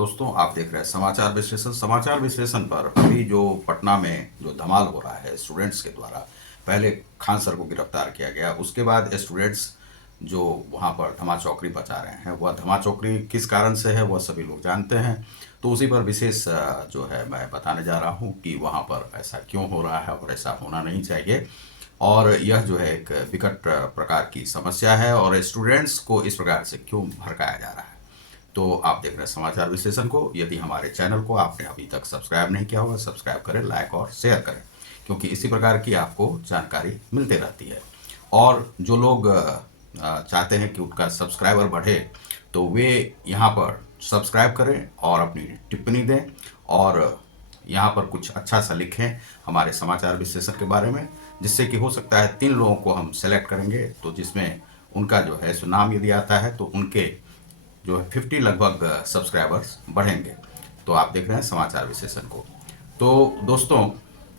दोस्तों, आप देख रहे हैं समाचार विश्लेषण। समाचार विश्लेषण पर अभी जो पटना में जो धमाल हो रहा है स्टूडेंट्स के द्वारा, पहले खान सर को गिरफ्तार किया गया, उसके बाद स्टूडेंट्स जो वहाँ पर धमाचौकड़ी बचा रहे हैं, वह धमाचौकड़ी किस कारण से है वह सभी लोग जानते हैं। तो उसी पर विशेष जो है मैं बताने जा रहा हूँ कि वहाँ पर ऐसा क्यों हो रहा है और ऐसा होना नहीं चाहिए। और यह जो है एक विकट प्रकार की समस्या है और स्टूडेंट्स को इस प्रकार से क्यों भड़काया जा रहा है। तो आप देख रहे हैं समाचार विश्लेषण को। यदि हमारे चैनल को आपने अभी तक सब्सक्राइब नहीं किया होगा, सब्सक्राइब करें, लाइक और शेयर करें, क्योंकि इसी प्रकार की आपको जानकारी मिलती रहती है। और जो लोग चाहते हैं कि उनका सब्सक्राइबर बढ़े, तो वे यहाँ पर सब्सक्राइब करें और अपनी टिप्पणी दें और यहाँ पर कुछ अच्छा सा लिखें हमारे समाचार विश्लेषण के बारे में, जिससे कि हो सकता है 3 लोगों को हम सेलेक्ट करेंगे, तो जिसमें उनका जो है सो नाम यदि आता है तो उनके जो है 50 लगभग सब्सक्राइबर्स बढ़ेंगे। तो आप देख रहे हैं समाचार विश्लेषण को। तो दोस्तों,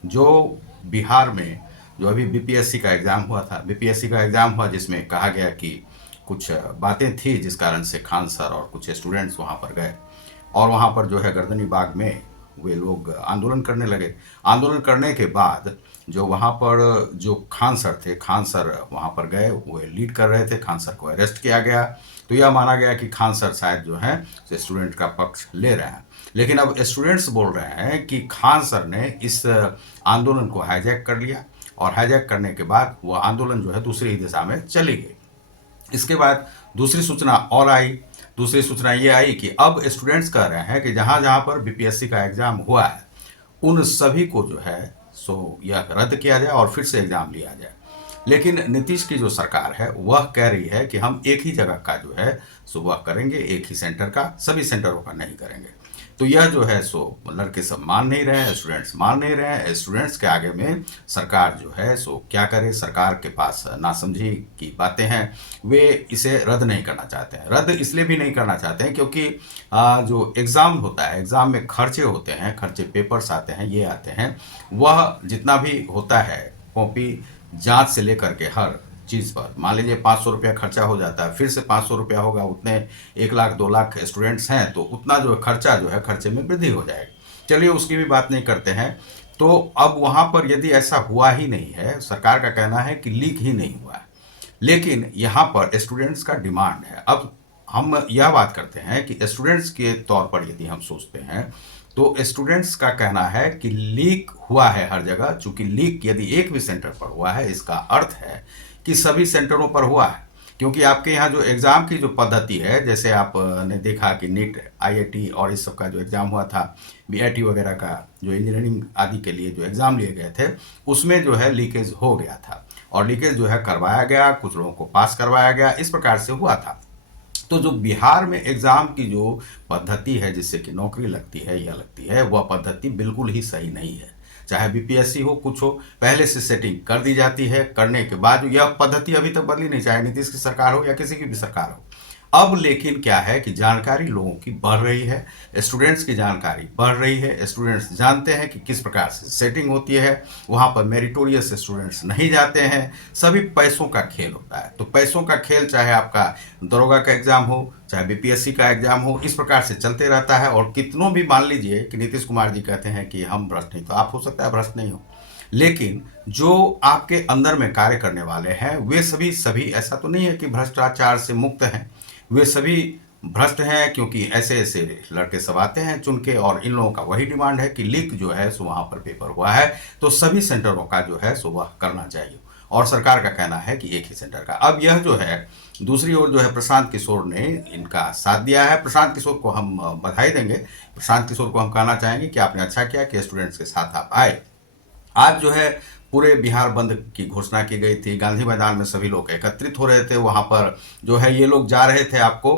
जो बिहार में जो अभी बीपीएससी का एग्ज़ाम हुआ था, बीपीएससी का एग्ज़ाम हुआ जिसमें कहा गया कि कुछ बातें थी जिस कारण से खान सर और कुछ स्टूडेंट्स वहाँ पर गए और वहाँ पर जो है गर्दनी बाग में वे लोग आंदोलन करने लगे। आंदोलन करने के बाद जो वहाँ पर जो खान सर थे, खान सर वहाँ पर गए, वो लीड कर रहे थे, खान सर को अरेस्ट किया गया। तो यह माना गया कि खान सर शायद जो है स्टूडेंट का पक्ष ले रहे हैं, लेकिन अब स्टूडेंट्स बोल रहे हैं कि खान सर ने इस आंदोलन को हाईजैक कर लिया और हाईजैक करने के बाद वो आंदोलन जो है दूसरी ही दिशा में चली गई। इसके बाद दूसरी सूचना और आई। दूसरी सूचना ये आई कि अब स्टूडेंट्स कह रहे हैं कि जहाँ जहाँ पर बीपीएससी का एग्ज़ाम हुआ है उन सभी को जो है सो यह रद्द किया जाए और फिर से एग्ज़ाम लिया जाए। लेकिन नीतीश की जो सरकार है वह कह रही है कि हम एक ही जगह का जो है सो वह करेंगे, एक ही सेंटर का, सभी सेंटरों का नहीं करेंगे। तो यह जो है सो लड़के सब मान नहीं रहे हैं, स्टूडेंट्स मान नहीं रहे हैं। स्टूडेंट्स के आगे में सरकार जो है सो क्या करे, सरकार के पास नासमझी की बातें हैं। वे इसे रद्द नहीं करना चाहते हैं। रद्द इसलिए भी नहीं करना चाहते हैं क्योंकि जो एग्ज़ाम होता है, एग्ज़ाम में खर्चे होते हैं, खर्चे पेपर्स आते हैं, ये आते हैं, वह जितना भी होता है, कॉपी जांच से लेकर के हर चीज़ पर, मान लीजिए 500 रुपया खर्चा हो जाता है, फिर से 500 रुपया होगा, उतने 1 लाख 2 लाख स्टूडेंट्स हैं तो उतना जो खर्चा जो है खर्चे में वृद्धि हो जाएगी। चलिए उसकी भी बात नहीं करते हैं। तो अब वहाँ पर यदि ऐसा हुआ ही नहीं है, सरकार का कहना है कि लीक ही नहीं हुआ है, लेकिन यहाँ पर स्टूडेंट्स का डिमांड है। अब हम यह बात करते हैं कि स्टूडेंट्स के तौर पर यदि हम सोचते हैं तो स्टूडेंट्स का कहना है कि लीक हुआ है हर जगह। चूंकि लीक यदि एक भी सेंटर पर हुआ है, इसका अर्थ है कि सभी सेंटरों पर हुआ है। क्योंकि आपके यहाँ जो एग्ज़ाम की जो पद्धति है, जैसे आपने देखा कि नीट, आईआईटी और इस सब का जो एग्ज़ाम हुआ था, बीआईटी वगैरह का जो इंजीनियरिंग आदि के लिए जो एग्ज़ाम लिए गए थे, उसमें जो है लीकेज हो गया था और लीकेज जो है करवाया गया, कुछ लोगों को पास करवाया गया, इस प्रकार से हुआ था। तो जो बिहार में एग्ज़ाम की जो पद्धति है जिससे कि नौकरी लगती है या लगती है, वह पद्धति बिल्कुल ही सही नहीं है। चाहे बीपीएससी हो, कुछ हो, पहले से सेटिंग कर दी जाती है। करने के बाद यह पद्धति अभी तक बदली नहीं, चाहे नीतीश की सरकार हो या किसी की भी सरकार हो। अब लेकिन क्या है कि जानकारी लोगों की बढ़ रही है, स्टूडेंट्स की जानकारी बढ़ रही है। स्टूडेंट्स जानते हैं कि किस प्रकार से सेटिंग होती है, वहाँ पर मेरिटोरियस स्टूडेंट्स नहीं जाते हैं। सभी पैसों का खेल होता है। तो पैसों का खेल चाहे आपका दरोगा का एग्ज़ाम हो, चाहे बीपीएससी का एग्ज़ाम हो, इस प्रकार से चलते रहता है। और कितनों भी मान लीजिए कि नीतीश कुमार जी कहते हैं कि हम भ्रष्ट नहीं, तो आप हो सकता है भ्रष्ट नहीं हो, लेकिन जो आपके अंदर में कार्य करने वाले हैं वे सभी ऐसा तो नहीं है कि भ्रष्टाचार से मुक्त हैं। वे सभी भ्रष्ट हैं, क्योंकि ऐसे ऐसे लड़के सब आते हैं चुन के, और इन लोगों का वही डिमांड है कि लीक जो है सो वहाँ पर पेपर हुआ है तो सभी सेंटरों का जो है सो वह करना चाहिए। और सरकार का कहना है कि एक ही सेंटर का। अब यह जो है दूसरी ओर जो है प्रशांत किशोर ने इनका साथ दिया है। प्रशांत किशोर को हम बधाई देंगे। प्रशांत किशोर को हम कहना चाहेंगे कि आपने अच्छा किया कि स्टूडेंट्स के साथ आप आए। आज जो है पूरे बिहार बंद की घोषणा की गई थी। गांधी मैदान में सभी लोग एकत्रित हो रहे थे। वहाँ पर जो है ये लोग जा रहे थे आपको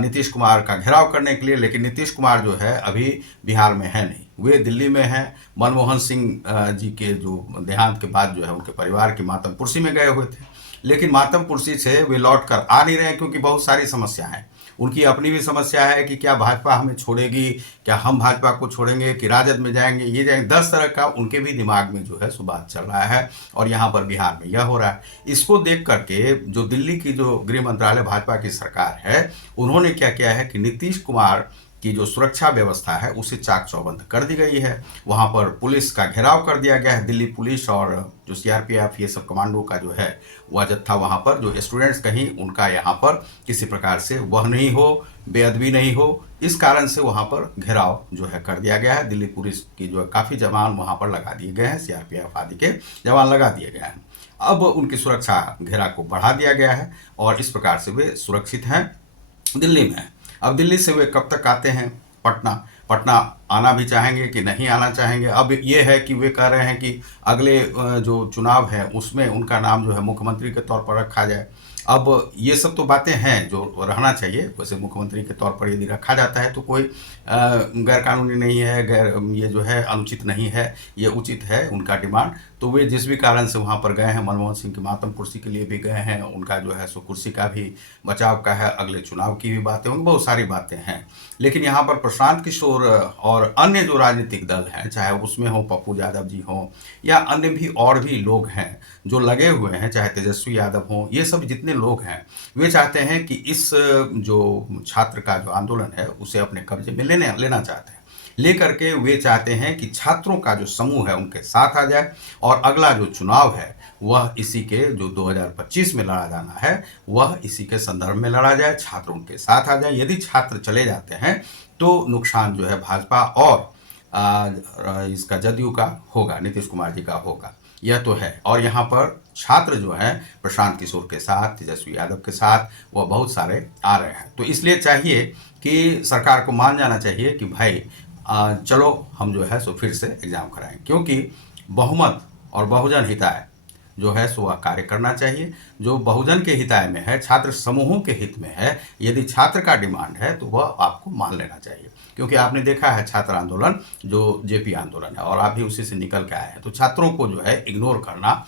नीतीश कुमार का घेराव करने के लिए, लेकिन नीतीश कुमार जो है अभी बिहार में है नहीं, वे दिल्ली में हैं। मनमोहन सिंह जी के जो देहांत के बाद जो है उनके परिवार की मातमपुरसी में गए हुए थे, लेकिन मातमपुरसी से वे लौट कर आ नहीं रहे क्योंकि बहुत सारी समस्या हैं। उनकी अपनी भी समस्या है कि क्या भाजपा हमें छोड़ेगी, क्या हम भाजपा को छोड़ेंगे, कि राजद में जाएंगे, ये जाएंगे, 10 तरह का उनके भी दिमाग में जो है सो बात चल रहा है। और यहाँ पर बिहार में यह हो रहा है। इसको देख करके जो दिल्ली की जो गृह मंत्रालय भाजपा की सरकार है, उन्होंने क्या किया है कि नीतीश कुमार की जो सुरक्षा व्यवस्था है उसे चाक चौबंद कर दी गई है। वहाँ पर पुलिस का घेराव कर दिया गया है। दिल्ली पुलिस और जो सीआरपीएफ ये सब कमांडो का जो है वह जत्था वहाँ पर, जो स्टूडेंट्स कहीं उनका यहाँ पर किसी प्रकार से वह नहीं हो, बेअदबी नहीं हो, इस कारण से वहाँ पर घेराव जो है कर दिया गया है। दिल्ली पुलिस की जो है काफ़ी जवान वहाँ पर लगा दिए गए हैं, सीआरपीएफ आदि के जवान लगा दिए गए हैं। अब उनकी सुरक्षा घेरा को बढ़ा दिया गया है और इस प्रकार से वे सुरक्षित हैं, दिल्ली में। अब दिल्ली से वे कब तक आते हैं पटना? पटना आना भी चाहेंगे कि नहीं आना चाहेंगे? अब ये है कि वे कह रहे हैं कि अगले जो चुनाव है उसमें उनका नाम जो है मुख्यमंत्री के तौर पर रखा जाए। अब ये सब तो बातें हैं जो रहना चाहिए। वैसे मुख्यमंत्री के तौर पर यदि रखा जाता है तो कोई गैरकानूनी नहीं है, ये जो है अनुचित नहीं है, ये उचित है उनका डिमांड। तो वे जिस भी कारण से वहाँ पर गए हैं, मनमोहन सिंह की मातम कुर्सी के लिए भी गए हैं, उनका जो है सो कुर्सी का भी बचाव का है, अगले चुनाव की भी बातें होंगी, बहुत सारी बातें हैं। लेकिन यहाँ पर प्रशांत किशोर और अन्य जो राजनीतिक दल हैं, चाहे उसमें हो पप्पू यादव जी हों या अन्य भी और भी लोग हैं जो लगे हुए हैं, चाहे तेजस्वी यादव हों, ये सब जितने लोग हैं वे चाहते हैं कि इस जो छात्र का जो आंदोलन है उसे अपने कब्जे में लेना चाहते हैं। लेकर के वे चाहते हैं कि छात्रों का जो समूह है उनके साथ आ जाए और अगला जो चुनाव है वह इसी के जो 2025 में लड़ा जाना है वह इसी के संदर्भ में लड़ा जाए, छात्र उनके साथ आ जाए। यदि छात्र चले जाते हैं तो नुकसान जो है भाजपा और इसका जदयू का होगा, नीतीश कुमार जी का होगा, यह तो है। और यहाँ पर छात्र जो हैं प्रशांत किशोर के साथ, तेजस्वी यादव के साथ वह बहुत सारे आ रहे हैं। तो इसलिए चाहिए कि सरकार को मान जाना चाहिए कि भाई चलो हम जो है सो फिर से एग्ज़ाम कराएं, क्योंकि बहुमत और बहुजन हिताय जो है सो वह कार्य करना चाहिए। जो बहुजन के हिताय में है, छात्र समूहों के हित में है, यदि छात्र का डिमांड है तो वह आपको मान लेना चाहिए। क्योंकि आपने देखा है छात्र आंदोलन जो जेपी आंदोलन है और आप भी उसी से निकल के आए हैं, तो छात्रों को जो है इग्नोर करना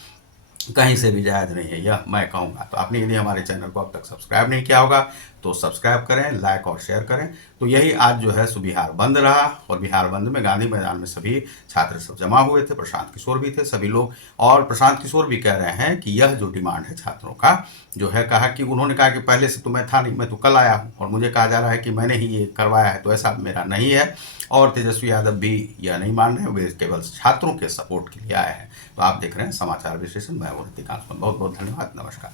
कहीं से भी जायज़ नहीं है, यह मैं कहूँगा। तो आपने यदि हमारे चैनल को अब तक सब्सक्राइब नहीं किया होगा तो सब्सक्राइब करें, लाइक और शेयर करें। तो यही आज जो है सो बिहार बंद रहा और बिहार बंद में गांधी मैदान में सभी छात्र सब जमा हुए थे, प्रशांत किशोर भी थे, सभी लोग। और प्रशांत किशोर भी कह रहे हैं कि यह जो डिमांड है छात्रों का जो है, कहा कि उन्होंने कहा कि पहले से तो मैं था नहीं, मैं तो कल आया हूँ और मुझे कहा जा रहा है कि मैंने ही ये करवाया है, तो ऐसा मेरा नहीं है। और तेजस्वी यादव भी यह नहीं मान रहे हैं, वे केवल छात्रों के सपोर्ट के लिए आए हैं। तो आप देख रहे हैं समाचार विश्लेषण, मैं हूं ऋतिकांत। बहुत बहुत धन्यवाद, नमस्कार।